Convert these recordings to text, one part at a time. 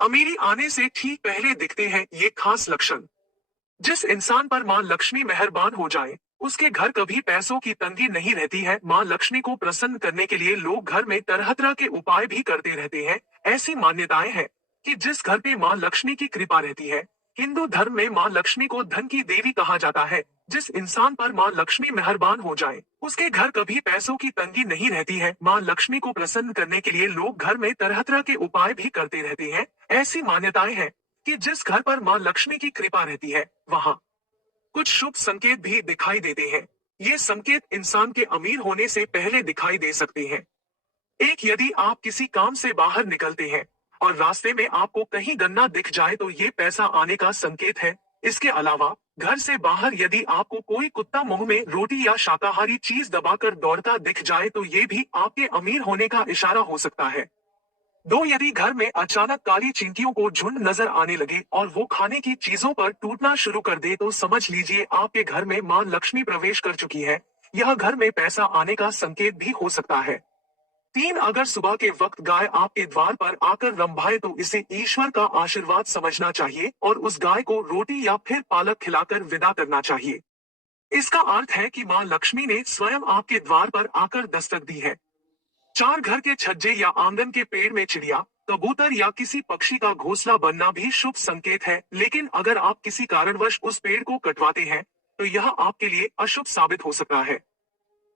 अमीरी आने से ठीक पहले दिखते हैं ये खास लक्षण। जिस इंसान पर माँ लक्ष्मी मेहरबान हो जाए, उसके घर कभी पैसों की तंगी नहीं रहती है। माँ लक्ष्मी को प्रसन्न करने के लिए लोग घर में तरह तरह के उपाय भी करते रहते हैं। ऐसी मान्यताएं हैं कि जिस घर पे माँ लक्ष्मी की कृपा रहती है, हिंदू धर्म में माँ लक्ष्मी को धन की देवी कहा जाता है। जिस इंसान पर माँ लक्ष्मी मेहरबान हो जाए, उसके घर कभी पैसों की तंगी नहीं रहती है। माँ लक्ष्मी को प्रसन्न करने के लिए लोग घर में तरह तरह के उपाय भी करते रहते हैं। ऐसी मान्यताएं हैं कि जिस घर पर माँ लक्ष्मी की कृपा रहती है, वहाँ कुछ शुभ संकेत भी दिखाई देते हैं। ये संकेत इंसान के अमीर होने से पहले दिखाई दे सकते हैं। एक, यदि आप किसी काम से बाहर निकलते हैं और रास्ते में आपको कहीं गन्ना दिख जाए तो ये पैसा आने का संकेत है। इसके अलावा घर से बाहर यदि आपको कोई कुत्ता मुंह में रोटी या शाकाहारी चीज दबाकर दौड़ता दिख जाए तो ये भी आपके अमीर होने का इशारा हो सकता है। दो, यदि घर में अचानक काली चींटियों को झुंड नजर आने लगे और वो खाने की चीजों पर टूटना शुरू कर दे तो समझ लीजिए आपके घर में मां लक्ष्मी प्रवेश कर चुकी है। यह घर में पैसा आने का संकेत भी हो सकता है। तीन, अगर सुबह के वक्त गाय आपके द्वार पर आकर रंभाए तो इसे ईश्वर का आशीर्वाद समझना चाहिए और उस गाय को रोटी या फिर पालक खिलाकर विदा करना चाहिए। इसका अर्थ है कि मां लक्ष्मी ने स्वयं आपके द्वार पर आकर दस्तक दी है। चार, घर के छज्जे या आंगन के पेड़ में चिड़िया, कबूतर या किसी पक्षी का घोंसला बनना भी शुभ संकेत है। लेकिन अगर आप किसी कारणवश उस पेड़ को कटवाते हैं तो यह आपके लिए अशुभ साबित हो सकता है।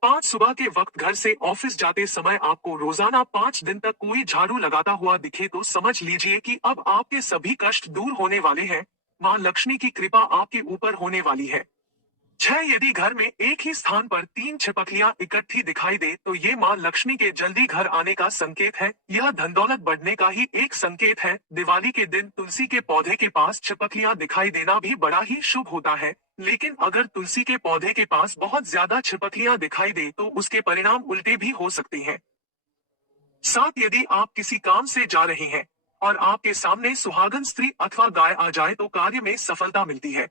पाँच, सुबह के वक्त घर से ऑफिस जाते समय आपको रोजाना 5 दिन तक कोई झाड़ू लगाता हुआ दिखे तो समझ लीजिए कि अब आपके सभी कष्ट दूर होने वाले हैं। मां लक्ष्मी की कृपा आपके ऊपर होने वाली है। छह, यदि घर में एक ही स्थान पर 3 छिपकलियां इकट्ठी दिखाई दे तो ये मां लक्ष्मी के जल्दी घर आने का संकेत है। यह धन दौलत बढ़ने का ही एक संकेत है। दिवाली के दिन तुलसी के पौधे के पास छिपकलियां दिखाई देना भी बड़ा ही शुभ होता है। लेकिन अगर तुलसी के पौधे के पास बहुत ज्यादा छिपकलियां दिखाई दे तो उसके परिणाम उल्टे भी हो सकते हैं। सात, यदि आप किसी काम से जा रहे हैं और आपके सामने सुहागन स्त्री अथवा गाय आ जाए तो कार्य में सफलता मिलती है।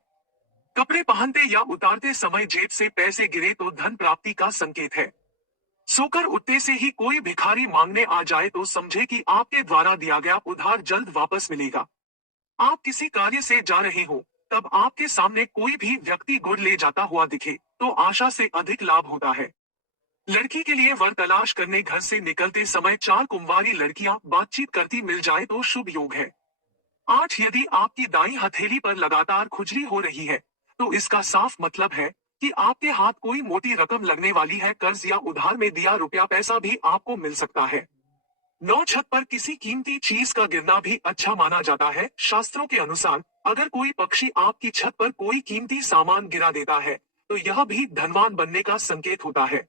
कपड़े पहनते या उतारते समय जेब से पैसे गिरे तो धन प्राप्ति का संकेत है। सोकर उठते से ही कोई भिखारी मांगने आ जाए तो समझे कि आपके द्वारा दिया गया उधार जल्द वापस मिलेगा। आप किसी कार्य से जा रहे हो, तब आपके सामने कोई भी व्यक्ति गुड़ ले जाता हुआ दिखे तो आशा से अधिक लाभ होता है। लड़की के लिए वर तलाश करने घर से निकलते समय 4 कुंवारी लड़कियां बातचीत करती मिल जाए तो शुभ योग है। आठ, यदि आपकी दाईं हथेली पर लगातार खुजली हो रही है तो इसका साफ मतलब है कि आपके हाथ कोई मोटी रकम लगने वाली है। कर्ज या उधार में दिया रुपया पैसा भी आपको मिल सकता है। नौ, छत पर किसी कीमती चीज का गिरना भी अच्छा माना जाता है। शास्त्रों के अनुसार अगर कोई पक्षी आपकी छत पर कोई कीमती सामान गिरा देता है तो यह भी धनवान बनने का संकेत होता है।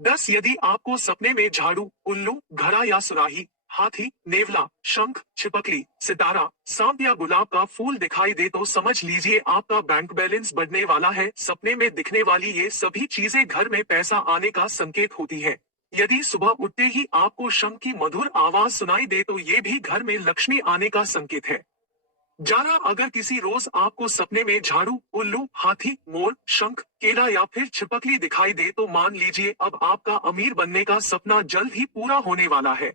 10, यदि आपको सपने में झाड़ू, उल्लू, घड़ा या सुराही, हाथी, नेवला, शंख, छिपकली, सितारा, सांप या गुलाब का फूल दिखाई दे तो समझ लीजिए आपका बैंक बैलेंस बढ़ने वाला है। सपने में दिखने वाली ये सभी चीजें घर में पैसा आने का संकेत होती है। यदि सुबह उठते ही आपको शंख की मधुर आवाज सुनाई दे तो ये भी घर में लक्ष्मी आने का संकेत है। 11, अगर किसी रोज आपको सपने में झाड़ू, उल्लू, हाथी, मोर, शंख, केला या फिर छिपकली दिखाई दे तो मान लीजिए अब आपका अमीर बनने का सपना जल्द ही पूरा होने वाला है।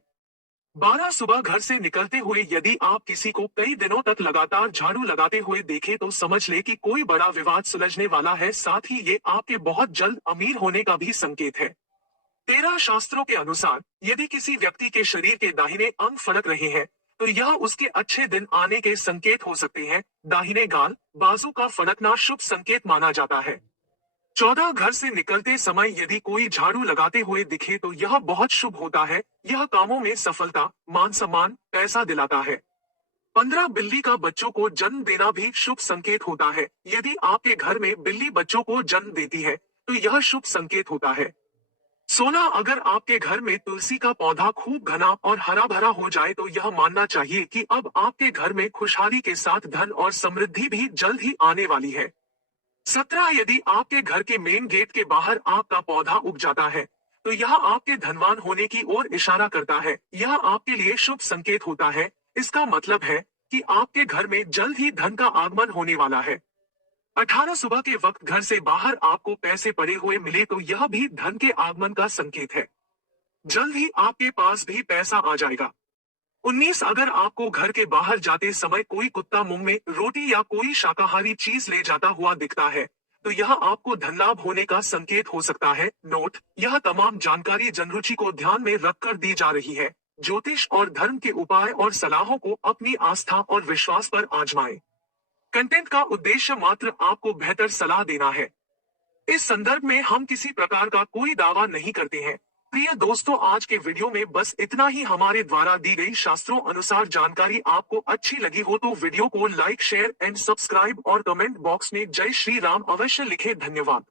12, सुबह घर से निकलते हुए यदि आप किसी को कई दिनों तक लगातार झाड़ू लगाते हुए देखें तो समझ ले कि कोई बड़ा विवाद सुलझने वाला है। साथ ही ये आपके बहुत जल्द अमीर होने का भी संकेत है। 13, शास्त्रों के अनुसार यदि किसी व्यक्ति के शरीर के दाहिने अंग फड़क रहे हैं तो यह उसके अच्छे दिन आने के संकेत हो सकते हैं। दाहिने गाल, बाजू का फड़कना शुभ संकेत माना जाता है। 14, घर से निकलते समय यदि कोई झाड़ू लगाते हुए दिखे तो यह बहुत शुभ होता है। यह कामों में सफलता, मान सम्मान, पैसा दिलाता है। 15, बिल्ली का बच्चों को जन्म देना भी शुभ संकेत होता है। यदि आपके घर में बिल्ली बच्चों को जन्म देती है तो यह शुभ संकेत होता है। 16, अगर आपके घर में तुलसी का पौधा खूब घना और हरा भरा हो जाए तो यह मानना चाहिए कि अब आपके घर में खुशहाली के साथ धन और समृद्धि भी जल्द ही आने वाली है। 17, यदि आपके घर के मेन गेट के बाहर आम का पौधा उग जाता है तो यह आपके धनवान होने की ओर इशारा करता है। यह आपके लिए शुभ संकेत होता है। इसका मतलब है कि आपके घर में जल्द ही धन का आगमन होने वाला है। 18, सुबह के वक्त घर से बाहर आपको पैसे पड़े हुए मिले तो यह भी धन के आगमन का संकेत है। जल्द ही आपके पास भी पैसा आ जाएगा। 19 अगर आपको घर के बाहर जाते समय कोई कुत्ता मुंह में रोटी या कोई शाकाहारी चीज ले जाता हुआ दिखता है, तो यह आपको धन लाभ होने का संकेत हो सकता है। नोट: यह तमाम जानकारी जनरुचि को ध्यान में रखकर दी जा रही है। ज्योतिष और धर्म के उपाय और सलाहों को अपनी आस्था और विश्वास पर आजमाएं। कंटेंट का उद्देश्य मात्र आपको बेहतर सलाह देना है। इस संदर्भ में हम किसी प्रकार का कोई दावा नहीं करते हैं। प्रिय दोस्तों, आज के वीडियो में बस इतना ही। हमारे द्वारा दी गई शास्त्रों अनुसार जानकारी आपको अच्छी लगी हो तो वीडियो को लाइक, शेयर एंड सब्सक्राइब और कमेंट बॉक्स में जय श्री राम अवश्य लिखें। धन्यवाद।